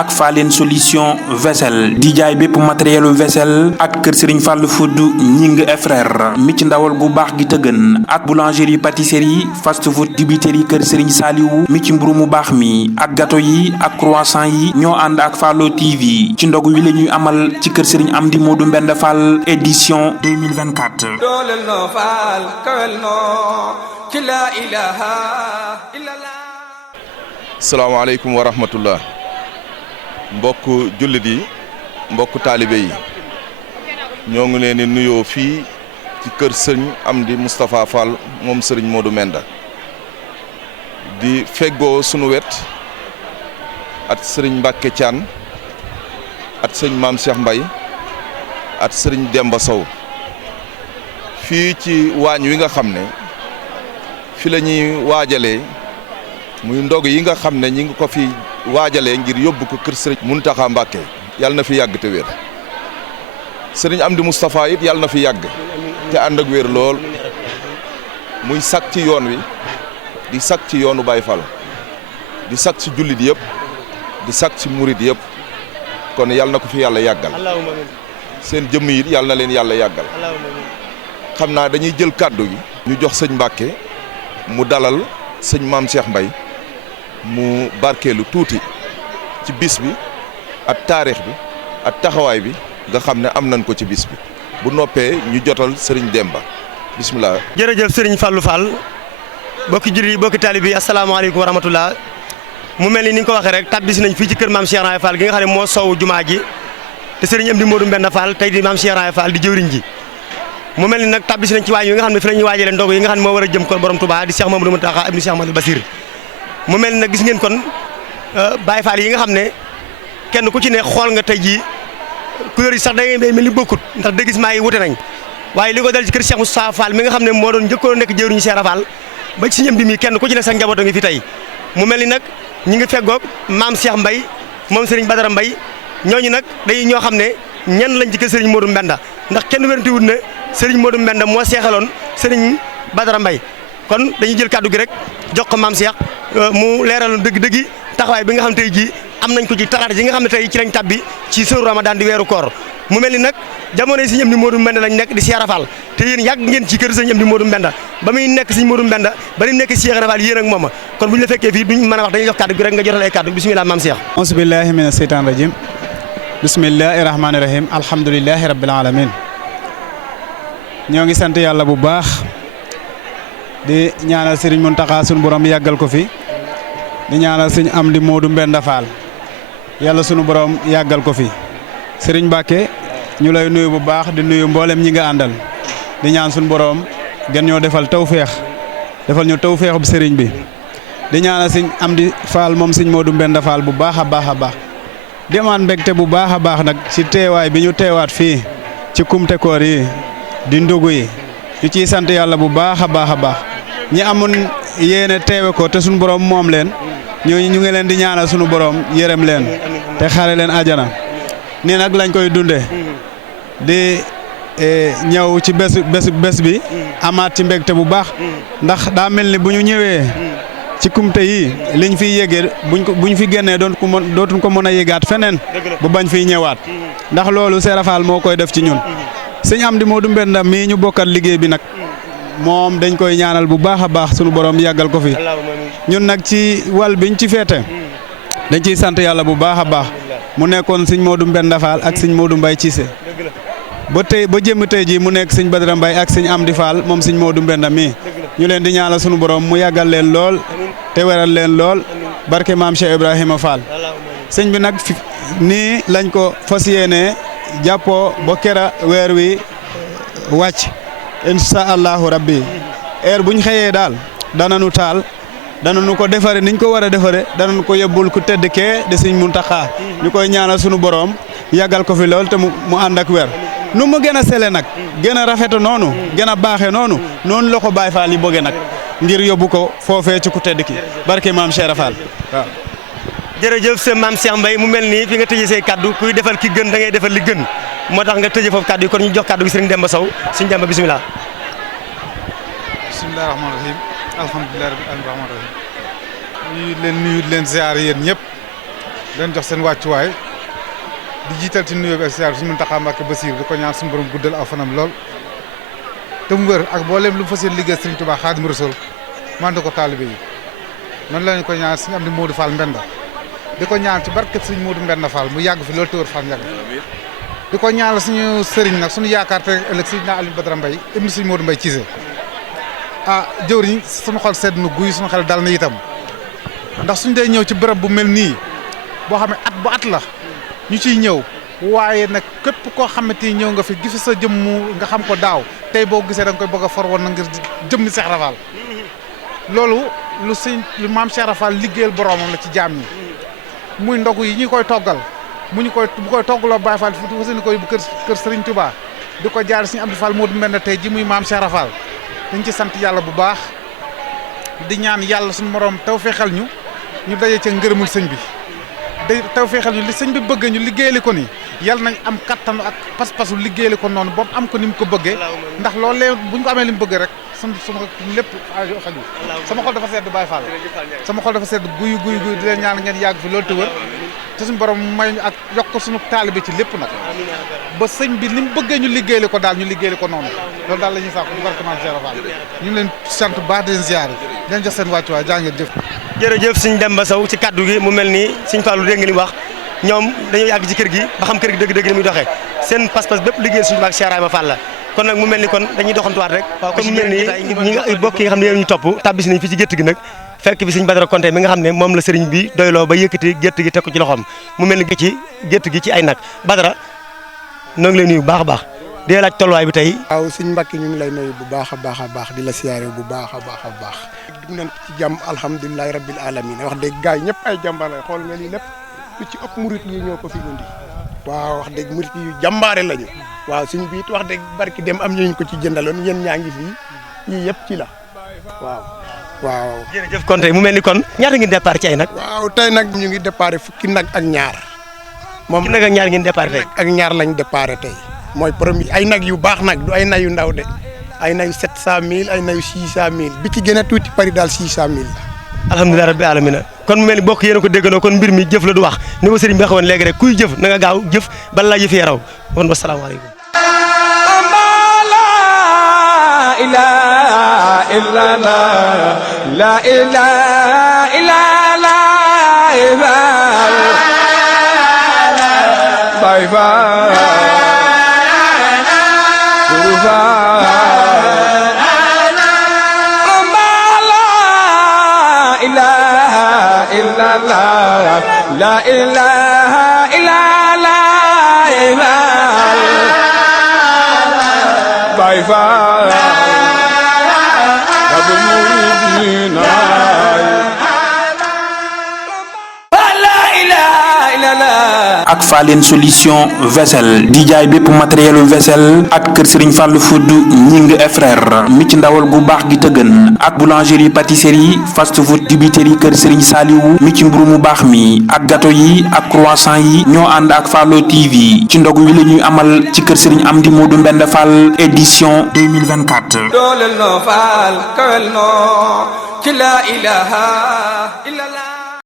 ak Falen solution vaisselle di jaay bépp matérielu vaisselle ak kër Serigne Fallou Food ñing et frère mi ci ndawal gu baax gi tëgën ak boulangerie pâtisserie fast food dibiterie kër Serigne Saliou mi ci mburu mu baax mi ak gâteau yi ak croissant yi ñoo ànd ak Fallo TV ci ndog wi la ñuy amal ci kër Serigne Amdi Modou Mbenda Fall édition 2024. salaamaaleykum wa rahmatullah mbokk jullit yi mbokk taalibe yi ñoo ngi leen di nuyoo fii ci kër sëñ Amdi Moustapha Fall moom sëriñ Modou Mbenda di feggoo sunu wet at sëriñ Mbacke Thian at sëñ Maam Cheikh Mbaye at sëriñ Demba Sow fii ci waañ wi nga xam ne fi la ñuy waajalee muy ndog yi nga xam ne ñi ngi ko fi waajalee ngir yóbbu ko kër sëriñ Muntaxa Mbàkke yàlla na fi yàgg te wér sëriñ Amdi Moustapha it yàlla na fi yàgg te ànd ak wér lool muy sag ci yoon wi di sag ci yoonu Baay Fall di sag ci jullit yëpp di sag ci murit yëpp kon yàlla na ko fi yàlla yàggal seen jëmm yi yàlla na leen yàlla yàggal xam naa dañuy jël kàddu gi ñu jox sëñ Mbàkke mu dalal sëñ Maam Cheikh Mbaye mu barkeelu tuuti ci bis bi ak taarix bi ak taxawaay bi nga xam ne am nañ ko ci bis bi bu noppee ñu jotal sëriñ Demba bisimilah. jërëjëf sëriñ Fallou Fall bokki jullit yi bokki taalibe yi asalaamaaleykum wa rahmatullah mu mel ni nga ko waxee rek tabbisi nañ fii ci kër Maam Cheikh Raye Fall gi nga xam ne moo sowu jumaa ji te sëriñ Amdi Modou Mbenda Fall tey di Maam Cheikh Raye Fall di jëwriñ ji mu mel ni nag tabbisi nañ ci waañ yi nga xam ne fi la ñuy waajalee ndogu yi nga xam ne moo war a jëm ko borom Touba di Cheikh Mamadou Mountakha ibn Cheikh Mamadou Bassir mu mel ni nag gis ngeen kon Baye Fall yi nga xam ne kenn ku ci ne xool nga tey jii couleur yi sax day mel ni bokkut ndax déguisement yi wute nañ waaye li ko dal ci kër Cheikh Moustapha Fall mi nga xam ne moo doon njëkkoon nekk jëwriñu Cheikh Fall ba ci ñëm di mi kenn ku ci ne sa njaboot a ngi fi tey mu mel ni nag ñi ngi feggoog Maam Cheikh Mbaye moom Serigne Badara Mbaye ñooñu nag dañuy ñoo xam ne ñenn lañ ci kër Serigne Modou Mbenda ndax kenn wérantiwut ne Serigne Modou Mbenda moo seexaloon Serigne Badara Mbaye kon dañuy jël kàddu gi rek jox ko Maam Cheikh mu leeraloon dëgg-dëgg taxawaay bi nga xam tey jii am nañ ko ci talaata yi nga xam ne tey ci lañ tabbi ci sëru Ramadan di weeru koor mu mel ni nag jamono yi Serigne Amdi Modou Mbenda lañ nekk di Cheikh Fall te yéen yàgg ngeen ci kër Serigne Amdi Modou Mbenda ba muy nekk Serigne Modou Mbenda ba muy nekk Cheikh Fall yéen ak moom kon bu ñu la fekkee fii duñ mën a wax dañuy jox kàddu gi rek nga jotal ay kàddu bismillah Maam Cheikh auzu billahi mina seytaan rajim bismillahi rahmaani rahim alhamdulillahi rabbil alamin ñoo ngi sant yàlla bu baax di ñaanal Serigne Mountakha sunu borom yàggal ko fi di ñaanal Serigne Amdi Modou Mbenda Fall yàlla sunu borom yàggal ko fi Serigne Mbacke ñu lay nuyu bu baax di nuyu mboolem ñi nga àndal di ñaan sunu borom gën ñoo defal tawféex defal ñu tawféex bu Serigne bi di ñaanal Serigne Amdi Fall moom Serigne Modou Mbenda Fall bu baax a baax a baax di amaan mbégte bu baax a baax nag ci teewaay bi ñu teewaat fii ci kumte koor yi di ndugu yi ñu ciy sant yàlla bu baax a baax a baax ñi amoon yéene teewe ko te suñu borom moom leen ñooñu ñu ngi leen di ñaanal suñu borom yërëm leen te xare leen ajana nii nag lañ koy dunde di ñëw ci bés bi amaat ci mbégte bu baax ndax daa mel ni bu ñu ñëwee ci kumte yi liñ fiy yégee buñ fi génnee dootuñ ko mën a yégaat feneen bu bañ fiy ñëwaat ndax loolu Cheikh Fall moo koy def ci ñun Serigne Amdi Modou Mbenda mii ñu bokkat liggéey bi nag moom dañ koy ñaanal bu baax a baax sunu borom yàggal ko fi ñun nag ci wàll biñ ci féete dañ ciy sant yàlla bu baax a baax mu nekkoon Serigne Modou Mbenda Fall ak Serigne Modou Mbaye Cissé ba jëmm tey jii mu nekk Serigne Badara Mbaye ak Serigne Amdi Fall moom Serigne Modou Mbenda mii ñu leen di ñaanal sunu borom mu yàggal leen lool te weral leen lool barke maam Cheikh Ibrahima Fall sëñ bi nag nii lañ ko fas yéenee jàppoo ba kera weer wi wàcc incha allahu rabbi heure buñ xëyee daal dananu taal dananu ko defare niñ ko war a defare dananu ko yóbbul ku tedd kee de Sëñ Muntaxa ñu koy ñaanal sunu borom yàggal ko fi lool te mu ànd ak weer nu mu gën a sele nag gën a rafete noonu gën a baaxe noonu la ko Baay Faal yi bëgge nag ngir yóbbu ko foofee ci ku tedd ki barke maam Cheikh Fall waaw. jërëjëf sëñ Maam Cheikh Mbaye mu mel nii fi nga tëjee say kaddu kuy defal ki gën da ngay defal li gën moo tax nga tëjee foofu kaddu yi kon ñu jox kaddu gi Sëriñ Demba Sow Sëriñ Demba bisimilah. bisimilah rahmaani rahiim alhamdulilah rabbil aalamiin rahmaani rahiim nuyu leen ziar yéen ñëpp leen jox seen wàccuwaay di jiital ci nuyoo bi ak siyaar suñu Muntaxa Mbàkke Basiir di ko ñaan suñu borom guddal aw fanam lool te mu wër ak booleem lu mu fas yéene liggéey Sëriñ Tuubaa Xaadimu Rasuul mande ko taalibe yi noonu la ñu ko ñaan suñu am di Modou Fall Mbenda di ko ñaan ci barkeb suñu Modou Mbenda Fall mu yàgg fi loolu te wër Fall yàgg di ko ñaanal suñu sëriñ nag suñu yaakaar te ëllëg Seydina Aliou Badara Mbaye ibnu suñu Modou Mbaye Cissé jëwriñ suñu xol sedd na guy suñu xel dal na itam ndax suñu dee ñëw ci bërëb bu mel nii boo xam ne at bu at la ñu ciy ñëw waaye nag képp koo xamante ni ñëw nga fi gis sa jëmm nga xam ko daaw tey boo gisee da nga koy bëgg a for woon na ngir jëmmi Cheikh Rafal loolu lu maam Cheikh Rafal liggéeyal boromam la ci jaam ñi muy ndogu yi ñu koy toggal bu koy toggaloo Baye Fall fi fas yéene ko yóbbu kër Serigne Touba di ko jaar suñu Abdou Fall Modou Mbenda tey ji muy maam Cheikh Rafal dañ ci sant yàlla bu baax di ñaan yàlla suñu morom taw feexal ñu daje ca ngërëmul sëñ bi day taw feexal ñu li sëñ bi bëgg ñu liggéeyale ko ni yàlla nañ am kattanu ak pas-pasu liggéeyale ko noonu ba am ko ni mu ko bëggee ndax loolee buñ ko amee li mu bëggee rek sama lépp xaju sama xol dafa sedd Baye Fall sama xol dafa sedd guyu di leen ñaan ngeen yàgg fi loolu te wër te suñu borom may ñu ak yokk suñu taalibe ci lépp nag ba sëñ bi ni mu bëggee ñu liggéeyale ko daal ñu liggéeyale ko noonu loolu daal la ñuy sàkku di barke maam Cheikh Rafal ñu leen sant baax di leen ziar di leen jox seen wàccuwaay jaa ngeen jëf jërëjëf Sëñ Demba Sow ci kaddu gi mu mel ni Sëñ Fallou dégg nga li mu wax ñoom dañoo yàgg ci kër gi ba xam kër gi dëgg-dëgg ni muy doxee seen pas-pas bépp liggéey suñu baak Cheikh Ibrahima Fall la kon nag mu mel ni kon dañuy doxantuwaat rek kon mu mel ni ñi nga bokk yi nga xam ne ñu topp tabbis nañ fi ci gétt gi nag fekk bi Sëñ Badara Konté mi nga xam ne moom la sëriñ bi doyloo ba yëkkati gétt gi teg ko ci loxoom mu mel ni ci gétt gi ci ay nag Badara noo ngi lay nuyu bu baax a baax di laaj tolluwaay bi tey waaw Sëñ Mbàkke ñu ngi lay nuyu bu baax a baax di la siyaare bu baax a baax dugg nañ ci jàmm alhamdulilahi rabbil alamin wax dëgg gars yi ñëpp ay jàmbaar la xool nga lii lépp lu ci ëpp murit yi ñoo ko fi indi waaw wax dëgg murit yu jàmbaare lañu waaw suñu biit wax dëgg barki dem am ñu ko ci jëndaloon yéen ñaa ngi fii yii yëpp ci la waaw jërëjëf Konté mu mel ni kon ñaata ngeen départ ci ay nag waaw tey nag ñu ngi départ fukki nag ak ñaar moom nag ak ñaar ngeen départ tey ak ñaar lañ départ tey mooy premier ay nag yu baax nag du ay nag yu ndaw de ay nayu 700000 ay nayu 600000 bi ci gën a tuuti pari daal 600000 la. alhamdulilah rabbi alamina kon mu mel ni bokk yéen a ko déggandoo kon mbir mi jëf la du wax ni ko sëriñ bi waxoon léegi rek kuy jëf na nga gaaw jëf bala laa jëf yaraw kon wasalaamaaleykum. la ilaha illa la Baay Faal Abul Muridina ak Fallène solution vaisselle di jaay bépp matériel vaisselle ak kër Serigne Fallou Food ñing et frère mi ci ndawal gu baax gi tëgën ak boulangerie pâtisserie fast food dibiterie kër Serigne Saliou mi ci mburu mu baax mi ak gâteau yi ak croissant yi ñoo ànd ak Fallo TV ci ndogu yi la ñuy amal ci kër Serigne Amdi Modou Mbenda Fall édition 2024 dooleel noo faal kawel noo ci la ilaha illallah